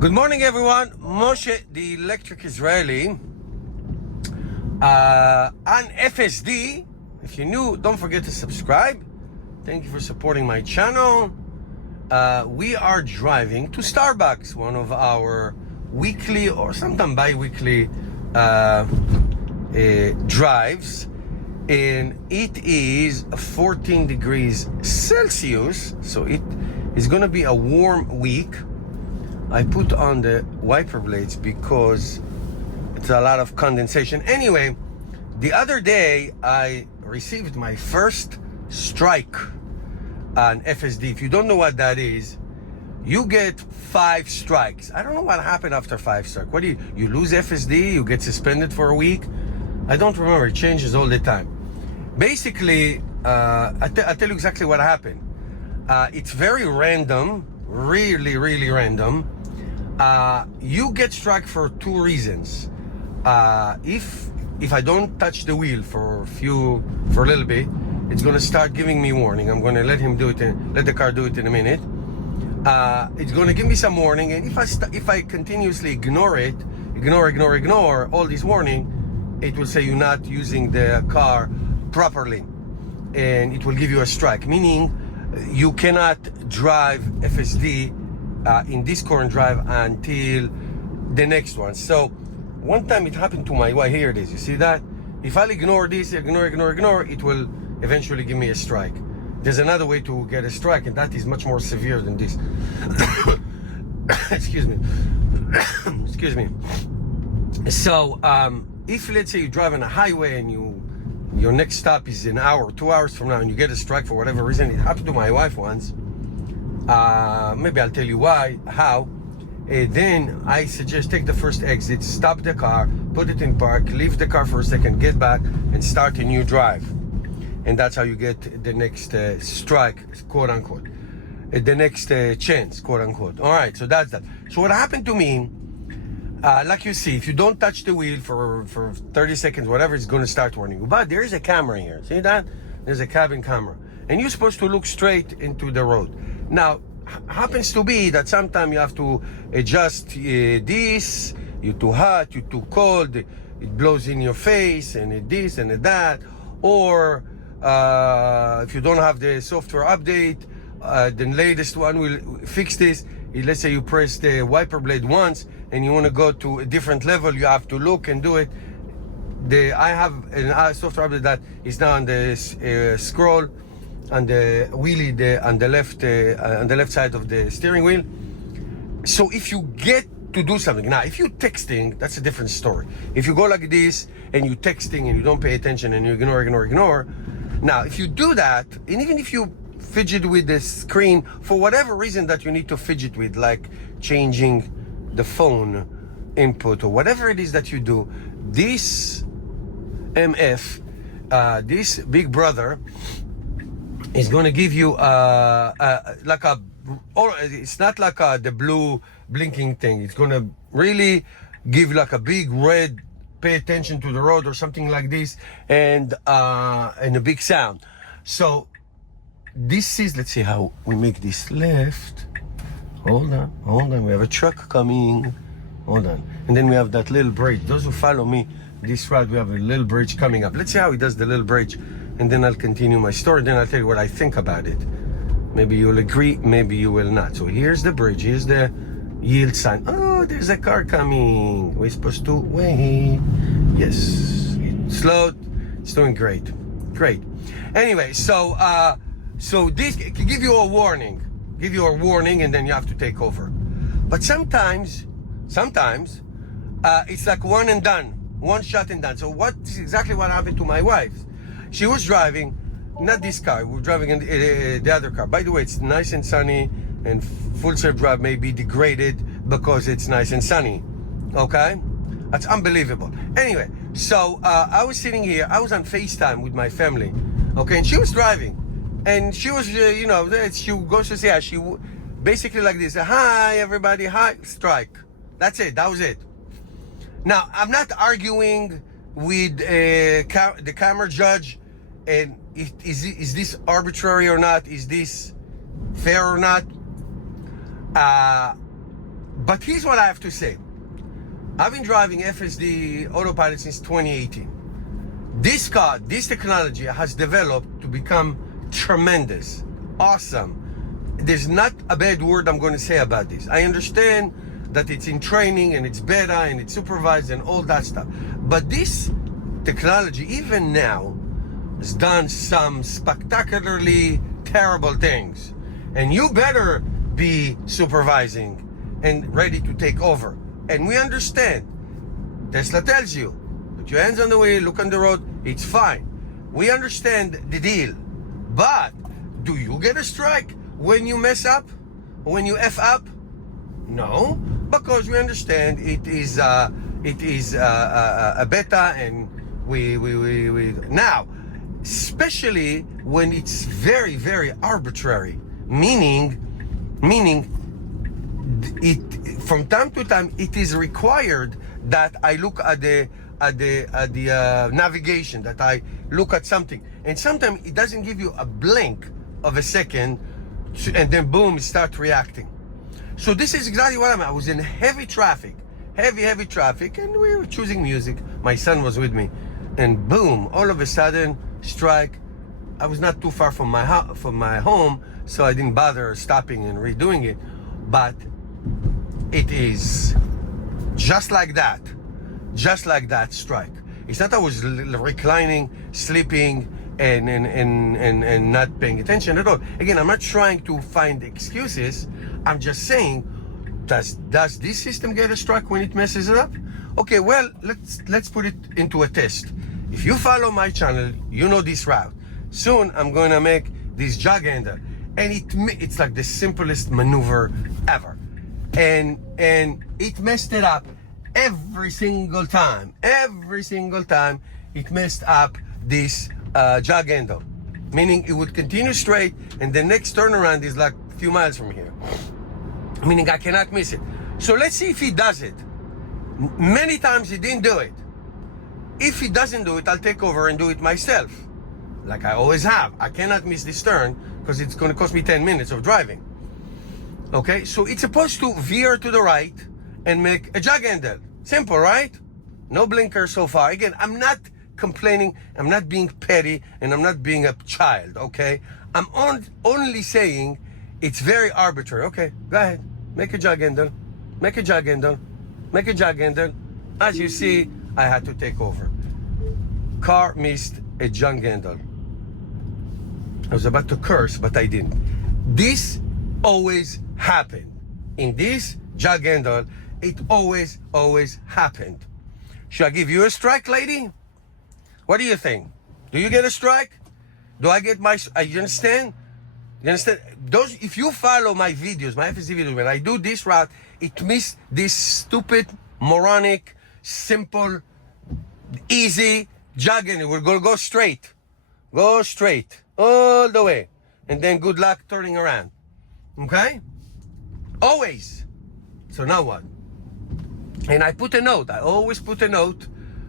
Good morning, everyone. Moshe, the electric Israeli, on FSD. If you're new, don't forget to subscribe. Thank you for supporting my channel. We are driving to Starbucks, one of our weekly or sometimes bi-weekly drives. And it is 14 degrees Celsius, so it is going to be a warm week. I put on the wiper blades because it's a lot of condensation. Anyway, the other day I received my first strike on FSD. If you don't know what that is, you get 5 strikes. I don't know what happened after 5 strikes. What do you lose FSD? You get suspended for a week? I don't remember. It changes all the time. Basically, I'll tell you exactly what happened. It's very random, really random. You get struck for 2 reasons. If I don't touch the wheel for a little bit, it's gonna start giving me warning. I'm gonna let him do it, let the car do it in a minute. It's gonna give me some warning, and if I continuously ignore all this warning, it will say you're not using the car properly, and it will give you a strike, meaning you cannot drive FSD in this current drive until the next one. So one time it happened to my wife. Here it is. You see that? If I'll ignore this, ignore, it will eventually give me a strike. There's another way to get a strike, and that is much more severe than this. Excuse me. Excuse me. So if let's say you drive on a highway and your next stop is an hour, 2 hours from now, and you get a strike for whatever reason, it happened to my wife once. Maybe I'll tell you how. Then I suggest take the first exit, stop the car, put it in park, leave the car for a second, get back, and start a new drive. And that's how you get the next strike, quote unquote, the next chance, quote unquote. All right, so that's that. So what happened to me, like you see, if you don't touch the wheel for 30 seconds, whatever, it's going to start warning you. But there is a camera here. See that? There's a cabin camera. And you're supposed to look straight into the road. Now, happens to be that sometimes you have to adjust this, you're too hot, you're too cold, it blows in your face, and this and that. Or if you don't have the software update, the latest one will fix this. Let's say you press the wiper blade once and you want to go to a different level, you have to look and do it. I have a software update that is now on the scroll on the wheelie on the left side of the steering wheel. So if you get to do something, now if you're texting, that's a different story. If you go like this and you're texting and you don't pay attention and you ignore, now if you do that, and even if you fidget with the screen for whatever reason that you need to fidget with, like changing the phone input or whatever it is that you do, this MF, this big brother, is going to give you like a, or it's not like the blue blinking thing. It's going to really give like a big red, pay attention to the road or something like this, and a big sound. So this is, let's see how we make this left. Hold on, we have a truck coming. Hold on. And then we have that little bridge. Those who follow me this route, we have a little bridge coming up. Let's see how he does the little bridge, and then I'll continue my story. Then I'll tell you what I think about it. Maybe you'll agree, maybe you will not. So here's the bridge, here's the yield sign. Oh, there's a car coming. We're supposed to wait. Yes, it slowed. It's doing great. Anyway, so this can give you a warning. And then you have to take over. But sometimes it's like one and done, one shot and done. So exactly what happened to my wife. She was driving, not this car, we were driving in the other car. By the way, it's nice and sunny, and full self drive may be degraded because it's nice and sunny. Okay? That's unbelievable. Anyway, so I was sitting here, I was on FaceTime with my family. Okay, and she was driving. And she was, she goes to say, she basically like this, hi everybody, hi, strike. That's it, that was it. Now, I'm not arguing with the camera judge, and is this arbitrary or not? Is this fair or not? But here's what I have to say. I've been driving FSD autopilot since 2018. This car, this technology has developed to become tremendous, awesome. There's not a bad word I'm going to say about this. I understand that it's in training and it's beta and it's supervised and all that stuff. But this technology, even now, has done some spectacularly terrible things. And you better be supervising and ready to take over. And we understand. Tesla tells you, put your hands on the wheel, look on the road, it's fine. We understand the deal. But do you get a strike when you mess up? When you F up? No, because we understand it is a beta, and we now, especially when it's very, very arbitrary, meaning it from time to time it is required that I look at the navigation, that I look at something, and sometimes it doesn't give you a blink of a second, and then boom, it starts reacting. So this is exactly what I was in heavy traffic, heavy traffic, and we were choosing music. My son was with me, and boom, all of a sudden, strike. I was not too far from my home, so I didn't bother stopping and redoing it. But it is just like that strike. It's not I was reclining, sleeping, and not paying attention at all. Again, I'm not trying to find excuses. I'm just saying, does this system get a strike when it messes it up? Okay, well, let's put it into a test. If you follow my channel, you know this route. Soon I'm going to make this jog handle, and it's like the simplest maneuver ever, and it messed it up every single time. It messed up this jog handle, meaning it would continue straight, and the next turnaround is like a few miles from here, meaning I cannot miss it. So let's see if he does it. Many times he didn't do it. If he doesn't do it, I'll take over and do it myself, like I always have. I cannot miss this turn because it's going to cost me 10 minutes of driving. Okay, so it's supposed to veer to the right and make a jog handle. Simple, right? No blinker so far. Again, I'm not complaining, I'm not being petty, and I'm not being a child, okay? I'm only saying it's very arbitrary. Okay, go ahead, make a jog handle, make a jog handle, make a jog handle. As you see, I had to take over. Car missed a jog handle. I was about to curse, but I didn't. This always happened. In this jog handle, it always happened. Should I give you a strike, lady? What do you think? Do you get a strike? Do I get my... You understand? You understand? Those, if you follow my videos, my FSD videos, when I do this route, it missed this stupid, moronic, simple, easy jog handle. We're going to go straight. Go straight. All the way. And then good luck turning around. Okay? Always. So now what? And I put a note. I always put a note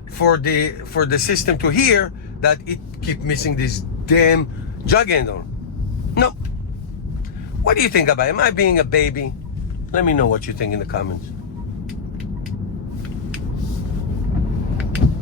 for the system to hear that it keep missing this damn jog handle. No. What do you think about it? Am I being a baby? Let me know what you think in the comments.